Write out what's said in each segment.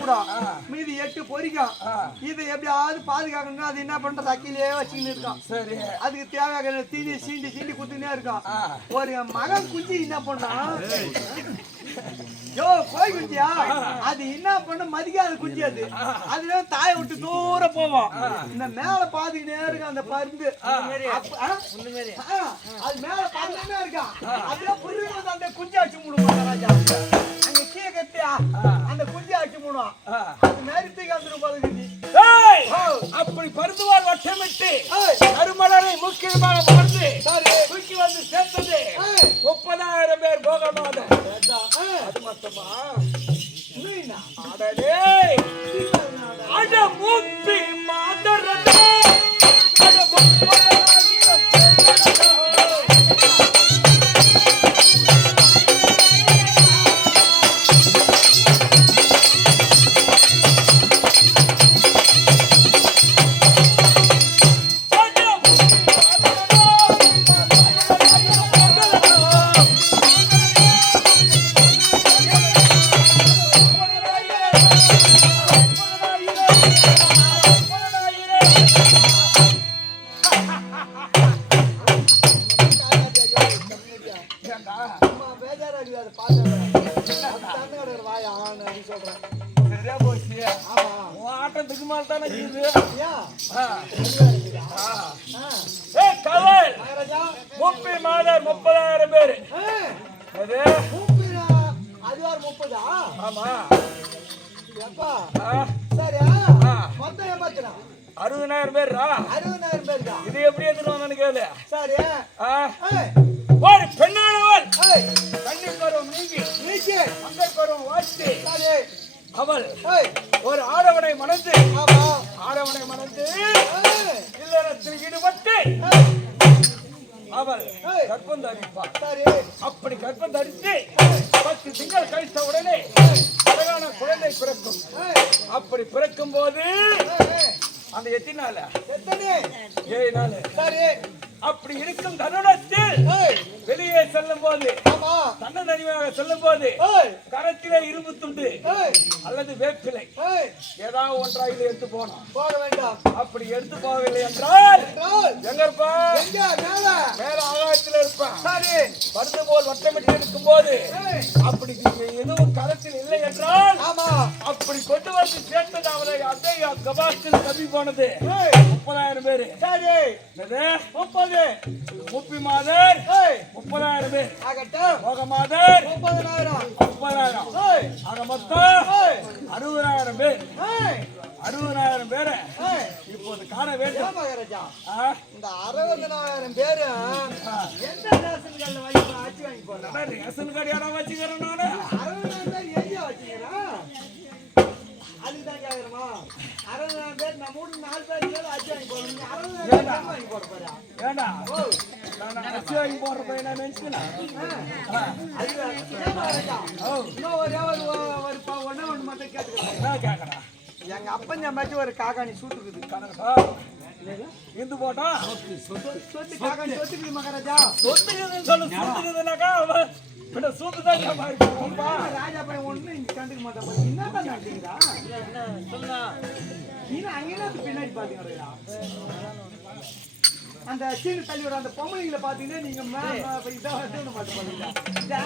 ஊழையா போடும் ஆ. மீதி எட்டு பொரிக்கும் ஆ. இதை எப்படியாவது பாதுகாக்கணும் அது என்ன பண்றது? அக்கிலேயே வச்சுக்கின்னு இருக்கும் சரி. அதுக்கு தேவையான தீனி சீண்டி சீண்டி குத்துனே இருக்கும். ஒரு மகன் குஞ்சு என்ன பண்ணா? யோ கோய் குஞ்சியா? அது என்ன பண்ண? மதிக்காத குஞ்சு அது. அதுல தாயை விட்டு தூரம் போவோம் இந்த மேல பாத்துக்கிட்டே இருக்கு அந்த பருந்து. அது மேல பாத்துக்கிட்டே இருக்கான். அதுல புரியுது அந்த குஞ்சு அடிச்சு மூடுவாங்க ராஜா. அங்க கீழே கட்டியா? ஆ. அது மாதிரி தூக்கி அந்த ரூபாய். அப்படி பருந்துவார் வட்டமிட்டு சரி, அவள் ஒரு ஆடவனை மணந்து. ஆடவனை மணந்து இல்லறத்தில் ஈடுபட்டு அவள். கற்பம் தரிப்பாள் சரி, அப்படி கற்பம் தரித்து பத்து திங்கள் கழித்த உடனே அழகான குழந்தை பிறக்கும். அப்படி பிறக்கும் போது அந்த எத்தனை நாள் எத்தனை? ஏழு நாள். சரி, அப்படி இருக்கும் தருணத்தில் வெளியே செல்லும் போது ஆமா, தன்னந்தனியாக செல்லும் போது கரத்திலே இரும்பு துண்டு அல்லது வேப்பிலை. ஏதாவது ஒன்றாக எடுத்து போனோம். போக வேண்டாம். அப்படி எடுத்து போகவில்லை என்றால் எங்க இருப்பா? எங்க? மேல? ஆகாயத்தில் இருப்பான் சரி, பருந்து போல் வட்டமிட்டு இருக்கும் போது அப்படி எதுவும் கரத்தில் இல்லை என்றால் ஆமா, அப்படி கொண்டு வந்து சேர்த்தது அவரை அத்தை கபாஸ்டில் தப்பி போனது. முப்பதாயிரம் பேரு. சரி, என்னது? முப்பி மாதர். முப்பதாயிரம். பேர் போக மாதர். முப்பதாயிரம். ஏய், ஆக மொத்தம் அறுபதாயிரம். பேர் அறுபதாயிரம் பேரை இப்போது காண வேண்டும். மகாராஜா? இந்த அறுபதனாயிரம் பேரு. எந்த வாங்கி போ- ஆட்சி வாங்கி ரேஷன் கடையாடா வச்சுக்கிறேன் நானு. அறுபதாயிரம் பேர் எங்க வச்சுக்கிறா அதுதான் கேக்குறமா அறுபதாயிரம் பேர் நம்ம வீட்டுக்கு நாலு பேர் இருந்தாலும் ஆட்சி வாங்கி நீ அறுபதாயிரம் பேர் எங்க வாங்கி போறா ஏண்டா? நான் அரிசி வாங்கி நினைச்சுக்கணும்? ஓ. இன்னும் ஒரே ஒரு ஒண்ணே ஒண்ணு மட்டும் கேட்டுக்கிறேன் என்ன கேட்கறா எங்க அப்பன் சம்பாச்சு ஒரு காக்காணி சூட்டுக்குது. கணக்கா. இந்து போட்டா? மகாராஜா. ராஜா பையன் ஒண்ணு இங்க கண்டுக்க மாட்டான். என்னதான் நடக்குதுடா? நீ அங்கே பின்னாடி பாத்துக்கிறா அந்த சீனு தலைவர் அந்த பொம்பளைங்களை பாத்தீங்கன்னா நீங்க இப்ப இதான் வந்து மட்டும் பாத்தீங்களா இந்த,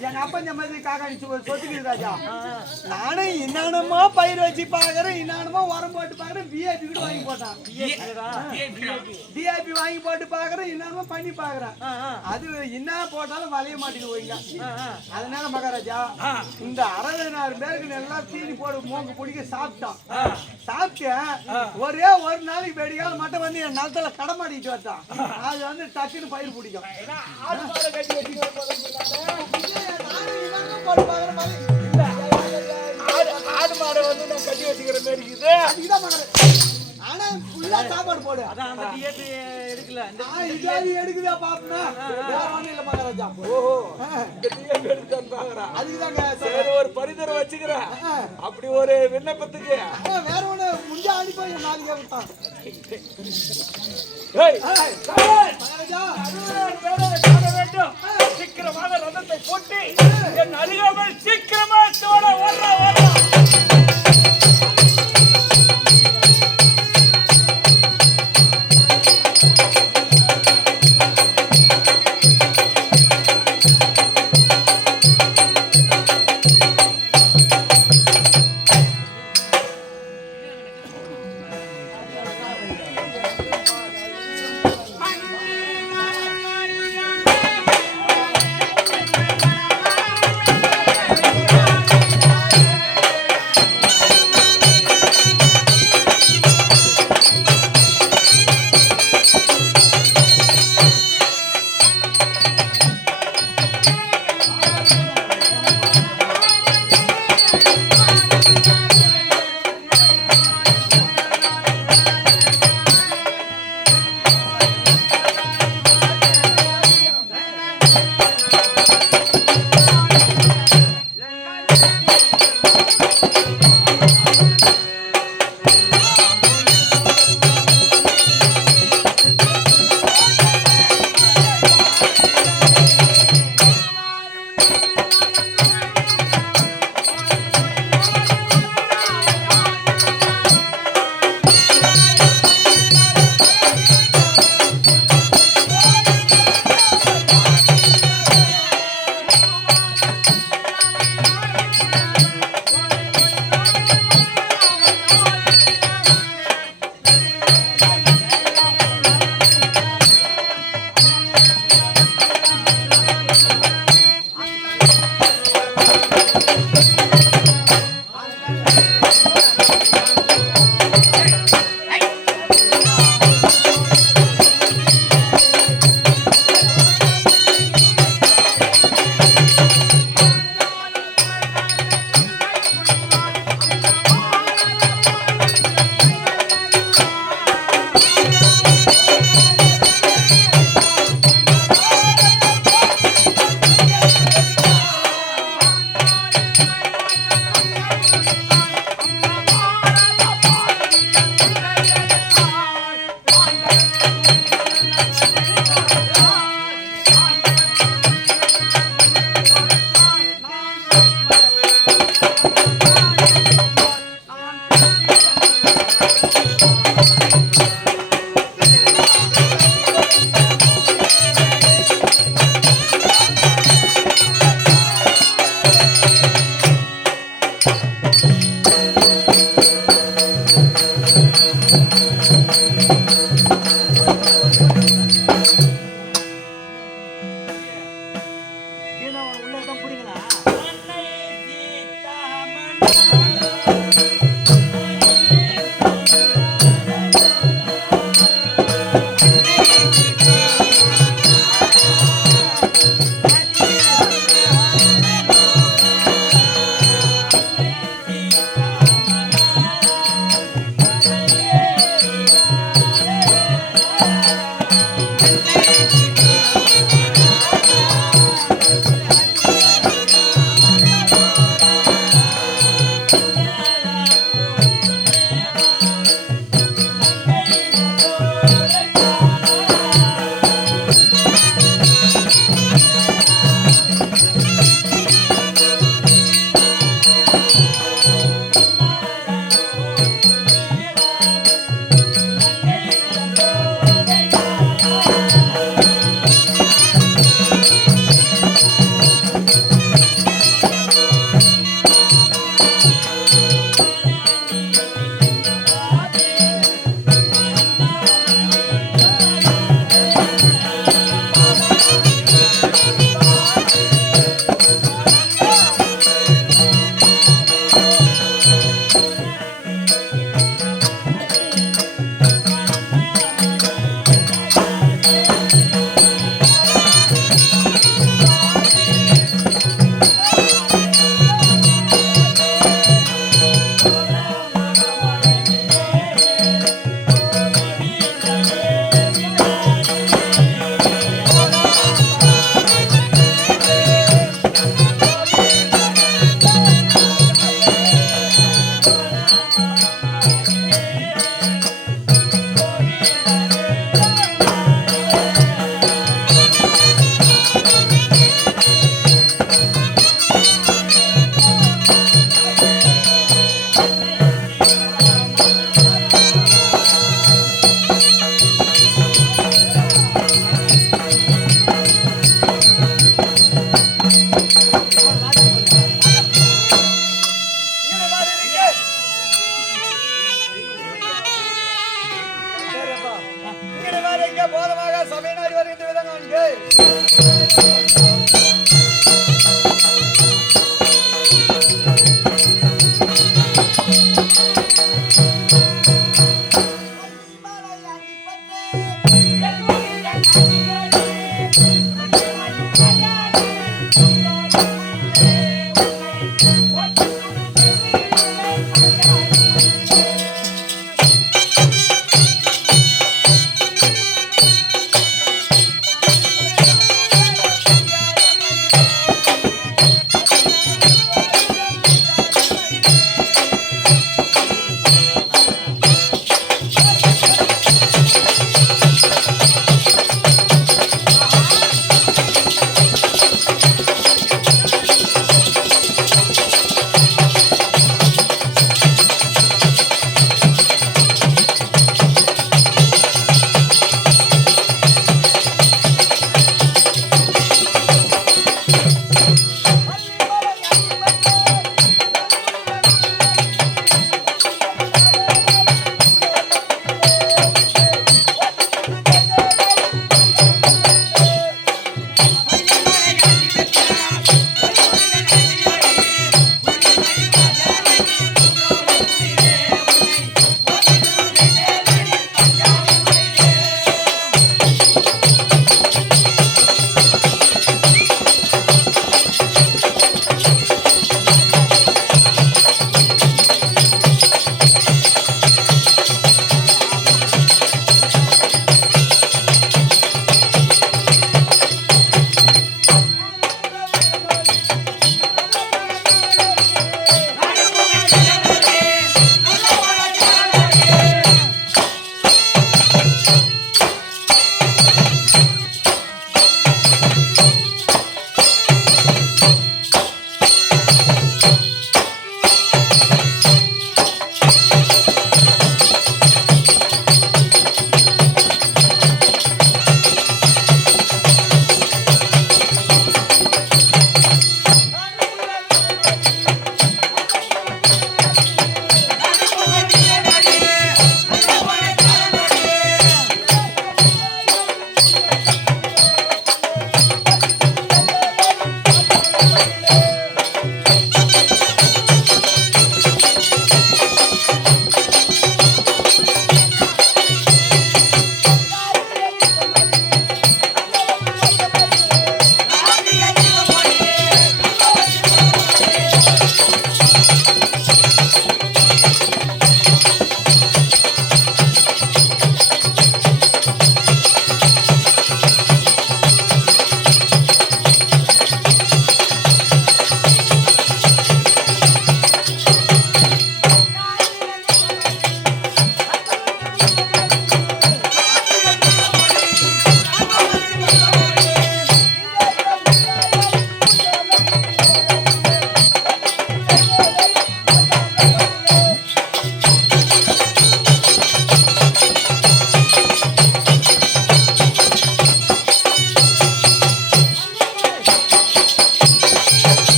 எங்க மாதிரி காக்காணி சொ- சொத்துக்குது ராஜா. நானும் இன்னானமா பயிர் வச்சு பாக்குறேன் இன்னானமா உரம் போட்டு பாக்குறேன் விஐபி கூட வாங்கி போட்டான். டிஐபி வாங்கி போட்டு பாக்குறேன் இன்னானமா பண்ணி பாக்குறேன். அது என்ன போட்டாலும் வளைய மாட்டேங்குது போய்ங்க அதனால மகாராஜா இந்த அறுபதாயிரம் பேருக்கு நல்லா தீனி போடு மூக்கு பிடிக்க சாப்பிட்டான். சாப்பிட்டேன். ஒரே ஒரு நாளைக்கு வெடிக்கால மட்டும் வந்து என் நிலத்துல வந்தான் அது வந்து டக்குன்னு பயிர் பிடிக்கும். ஆடு மாடை வந்து நான் கட்டி வச்சுக்கிற மாதிரி இருக்குது. சாப்பாடு போடு. அதான் அந்த டிஎட் எடுக்கல. ஆ, இதாவது எடுக்குதா பாப்பனா வேற ஒண்ணும் இல்ல மகாராஜா ஓஹோ. இந்த டிஎம் எடுத்துட்டான்னு பாக்குறான் அதுக்குதாங்க சரி ஒரு பரிந்துரை வச்சுக்கிறேன் அப்படி ஒரு விண்ணப்பத்துக்கு. வேற ஒண்ணு முடிஞ்சா அனுப்பி நாளைக்கே விட்டான் மகாராஜா. வேண்டும். சீக்கிரமாக ரதத்தை போட்டு என் அருகாமல் சீக்கிரமா சோழ ஓடுறா ஓடுறா.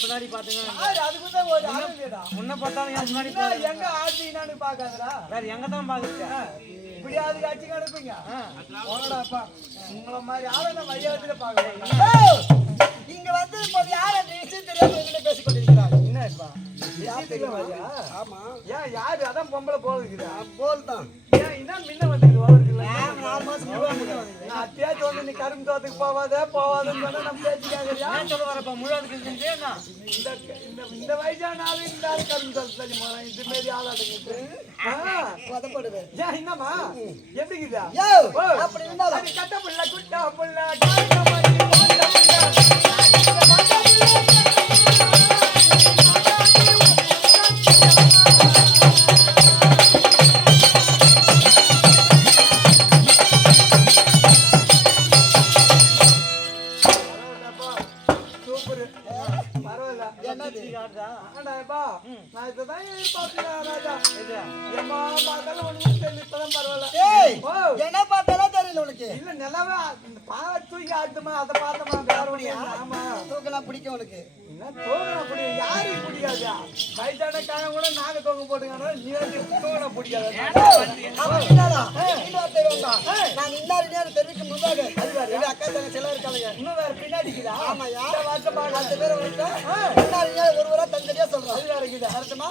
பின்னாடி பாத்துங்க முன்ன பார்த்தாலும் ஏன் முன்னாடி எங்க ஆடுறீங்கன்னு பாக்காதடா வேற எங்க தான் பாக்குறீங்க இப்படி அதுக்கு அடிச்சு அனுப்புங்க போனடாப்பா உங்களை மாதிரி ஆளை நம்ம ஐயாவதுல பாக்கலாம் இங்க வந்து இப்ப யார் அந்த விஷயம் தெரியாம எங்கிட்ட பேசிக் கொண்டிருக்கிறார் என்ன இப்ப? ஆமா ஏன் யாரு அதான் பொம்பளை போகுதுக்குதா போல் தான் ஏன் இன்னும் முன்ன வந்துருக்கு வளர்க்குல நாலு மாசம் நான் பேச்சு வந்து நீ கரும்பு தோட்டத்துக்கு போவாத போவாதன்னு சொன்னா நம்ம ஏன் சொல்ல வரப்ப முழு இந்த இந்த இந்த வயசான ஆளு இந்த ஆளு கரும்பு போறேன் இது மாரி ஆளாடுங்க பதப்படுவேன் ஏன் என்னம்மா எப்படிக்குதா அப்படி கட்ட புள்ள குட்டா புள்ள மாட்டி காலம் கூட நாங்க தூங்க போட்டுக்கணும் நீ வந்து தூங்கினா பிடிக்காது. நான் இன்னார் நேரம் தெரிவிக்க முன்பாக எங்க அக்கா தங்கச்சி எல்லாம் இருக்காளுங்க. இன்னும் வேற. இந்த வார்த்தை பாருங்க. பத்து பேர் வந்துட்டா இன்னார் நேரம் ஒருவரா தனித்தனியா சொல்றோம் அது வேற இருக்குதா கரெக்டுமா